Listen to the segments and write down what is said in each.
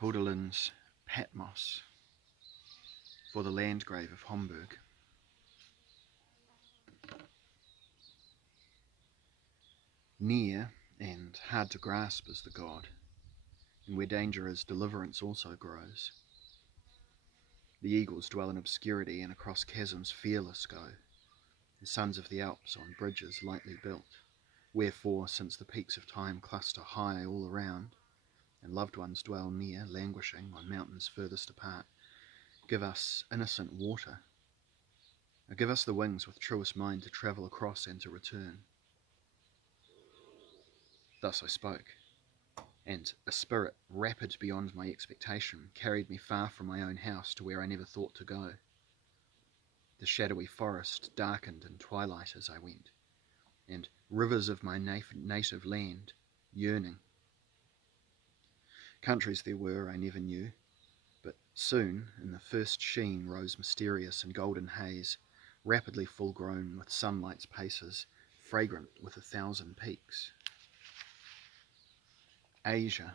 Hölderlin's Patmos for the Landgrave of Homburg. Near and hard to grasp is the god, and where danger is, deliverance also grows. The eagles dwell in obscurity, and across chasms fearless go, the sons of the Alps on bridges lightly built, wherefore, since the peaks of time cluster high all around, and loved ones dwell near, languishing on mountains furthest apart, give us innocent water, or give us the wings with truest mind to travel across and to return. Thus I spoke, and a spirit rapid beyond my expectation carried me far from my own house to where I never thought to go. The shadowy forest darkened in twilight as I went, and rivers of my native land yearning. Countries there were I never knew, but soon in the first sheen rose mysterious and golden haze, rapidly full-grown with sunlight's paces, fragrant with 1,000 peaks. Asia.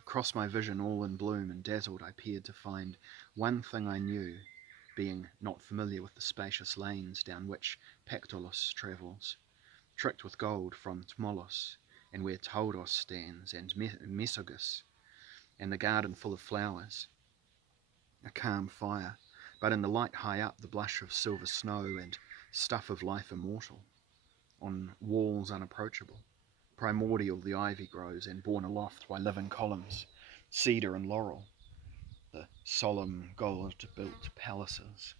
Across my vision all in bloom and dazzled I peered to find one thing I knew, being not familiar with the spacious lanes down which Pactolus travels, tricked with gold from Tmolus, and where Toldos stands, and Mesogus, and the garden full of flowers, a calm fire, but in the light high up the blush of silver snow and stuff of life immortal, on walls unapproachable. Primordial the ivy grows, and borne aloft by living columns, cedar and laurel, the solemn gold-built palaces.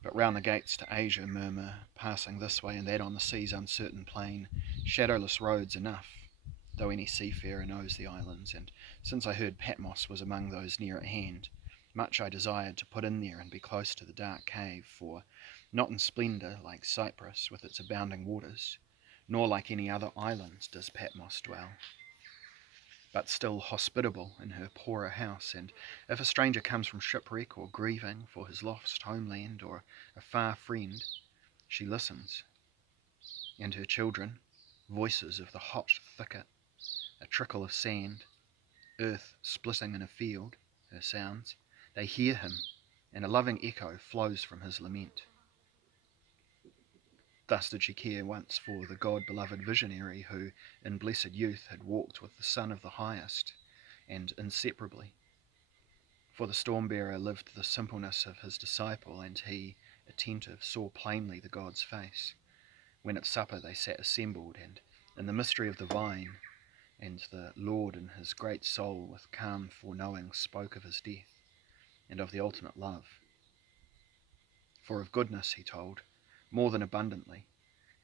But round the gates to Asia murmur, passing this way and that on the sea's uncertain plain, shadowless roads enough, though any seafarer knows the islands, and since I heard Patmos was among those near at hand, much I desired to put in there and be close to the dark cave, for not in splendour like Cyprus with its abounding waters, nor like any other island does Patmos dwell, but still hospitable in her poorer house, and if a stranger comes from shipwreck or grieving for his lost homeland or a far friend, she listens, and her children, voices of the hot thicket, a trickle of sand, earth splitting in a field, her sounds, they hear him, and a loving echo flows from his lament. Thus did she care once for the God-beloved visionary who, in blessed youth, had walked with the Son of the Highest, and inseparably. For the storm-bearer lived the simpleness of his disciple, and he, attentive, saw plainly the God's face, when at supper they sat assembled, and in the mystery of the vine, and the Lord in his great soul with calm foreknowing spoke of his death, and of the ultimate love. For of goodness, he told, more than abundantly,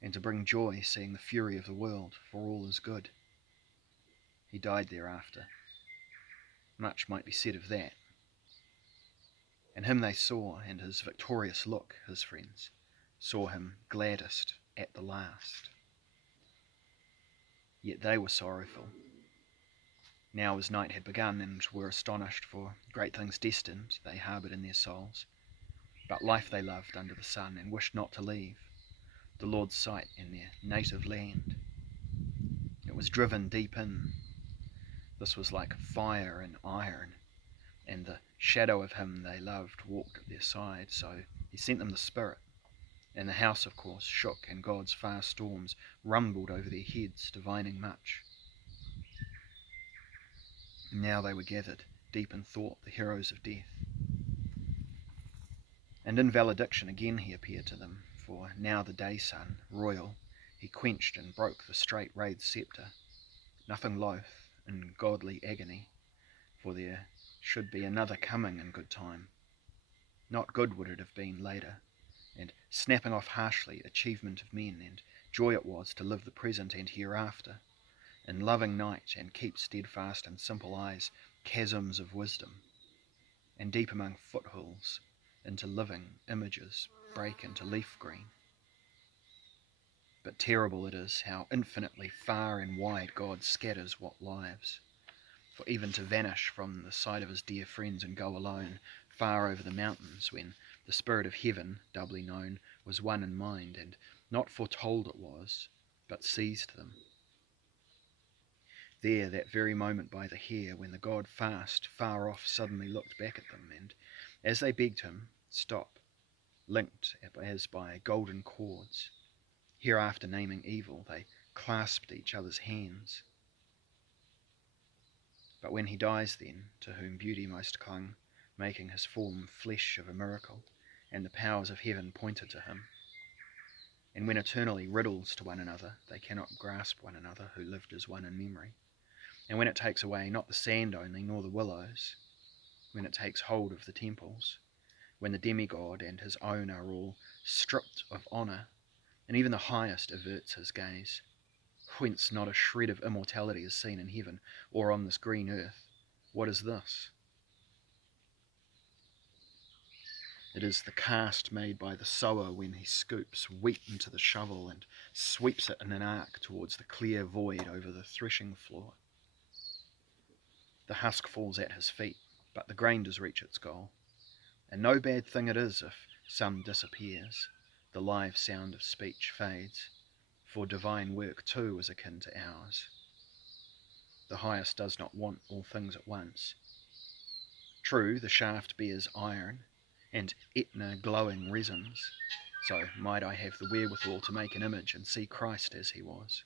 and to bring joy seeing the fury of the world, for all is good. He died thereafter. Much might be said of that. And him they saw, and his victorious look, his friends, saw him gladdest at the last. Yet they were sorrowful. Now as night had begun, and were astonished for great things destined, they harboured in their souls. But life they loved under the sun, and wished not to leave the Lord's sight in their native land. It was driven deep in. This was like fire and iron, and the shadow of him they loved walked at their side, so he sent them the Spirit. And the house, of course, shook, and God's far storms rumbled over their heads, divining much. Now they were gathered, deep in thought, the heroes of death. And in valediction again he appeared to them, for now the day sun, royal, he quenched and broke the straight-rayed sceptre, nothing loath, in godly agony, for there should be another coming in good time. Not good would it have been later, and snapping off harshly, achievement of men, and joy it was to live the present and hereafter, in loving night, and keep steadfast and simple eyes chasms of wisdom, and deep among foothills into living images break into leaf green. But terrible it is how infinitely far and wide God scatters what lives. For even to vanish from the sight of his dear friends and go alone, far over the mountains, when the spirit of heaven, doubly known, was one in mind, and not foretold it was, but seized them. There, that very moment by the hair, when the god fast, far off, suddenly looked back at them, and, as they begged him, stop, linked as by golden cords, hereafter naming evil, they clasped each other's hands. But when he dies then, to whom beauty most clung, making his form flesh of a miracle, and the powers of heaven pointed to him, and when eternally riddles to one another, they cannot grasp one another who lived as one in memory, and when it takes away not the sand only, nor the willows, when it takes hold of the temples, when the demigod and his own are all stripped of honour, and even the highest averts his gaze, whence not a shred of immortality is seen in heaven, or on this green earth, what is this? It is the cast made by the sower when he scoops wheat into the shovel and sweeps it in an arc towards the clear void over the threshing floor. The husk falls at his feet, but the grain does reach its goal, and no bad thing it is if some disappears, the live sound of speech fades, for divine work too is akin to ours. The highest does not want all things at once. True, the shaft bears iron, and Etna glowing resins, so might I have the wherewithal to make an image and see Christ as he was.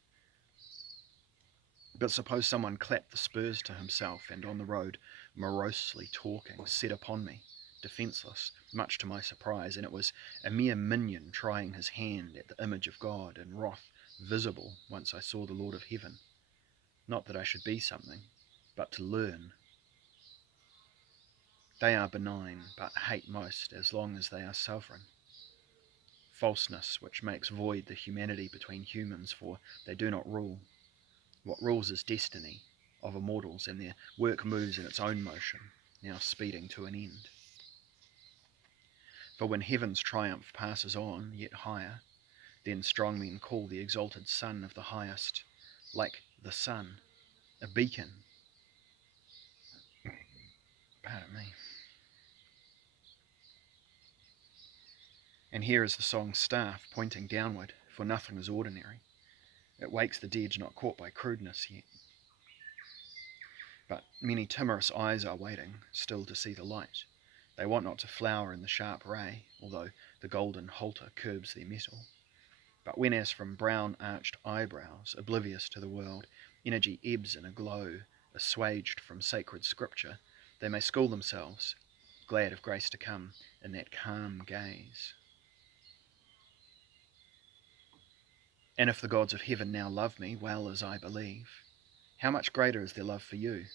But suppose someone clapped the spurs to himself, and on the road, morosely talking, set upon me, defenceless, much to my surprise, and it was a mere minion trying his hand at the image of God, in wrath visible once I saw the Lord of heaven. Not that I should be something, but to learn. They are benign, but hate most as long as they are sovereign. Falseness which makes void the humanity between humans, for they do not rule. What rules is destiny of immortals, and their work moves in its own motion, now speeding to an end. For when heaven's triumph passes on, yet higher, then strong men call the exalted Son of the highest, like the sun, a beacon. Pardon me. And here is the song's staff pointing downward, for nothing is ordinary. It wakes the dead not caught by crudeness yet. But many timorous eyes are waiting, still to see the light. They want not to flower in the sharp ray, although the golden halter curbs their metal. But when as from brown arched eyebrows, oblivious to the world, energy ebbs in a glow, assuaged from sacred scripture, they may school themselves, glad of grace to come, in that calm gaze. And if the gods of heaven now love me, well as I believe, how much greater is their love for you?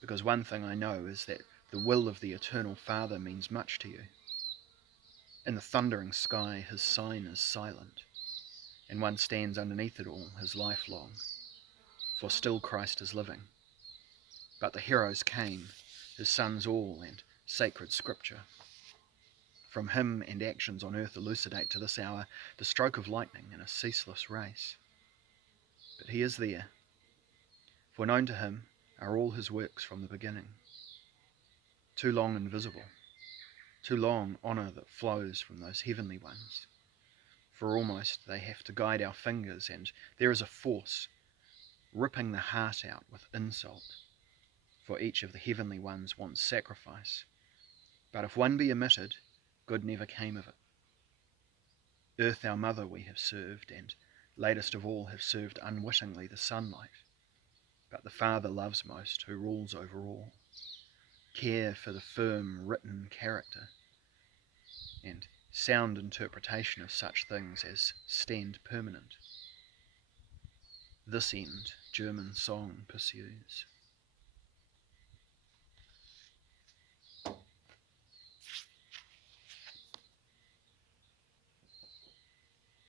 Because one thing I know is that the will of the eternal Father means much to you. In the thundering sky his sign is silent, and one stands underneath it all his life long, for still Christ is living. But the heroes came, his sons all, and sacred scripture. From him and actions on earth elucidate to this hour the stroke of lightning in a ceaseless race. But he is there, for known to him are all his works from the beginning. Too long invisible, too long honour that flows from those heavenly ones, for almost they have to guide our fingers, and there is a force ripping the heart out with insult, for each of the heavenly ones wants sacrifice. But if one be omitted, good never came of it. Earth our mother we have served, and latest of all have served unwittingly the sunlight. But the Father loves most, who rules over all. Care for the firm written character, and sound interpretation of such things as stand permanent. This end German song pursues.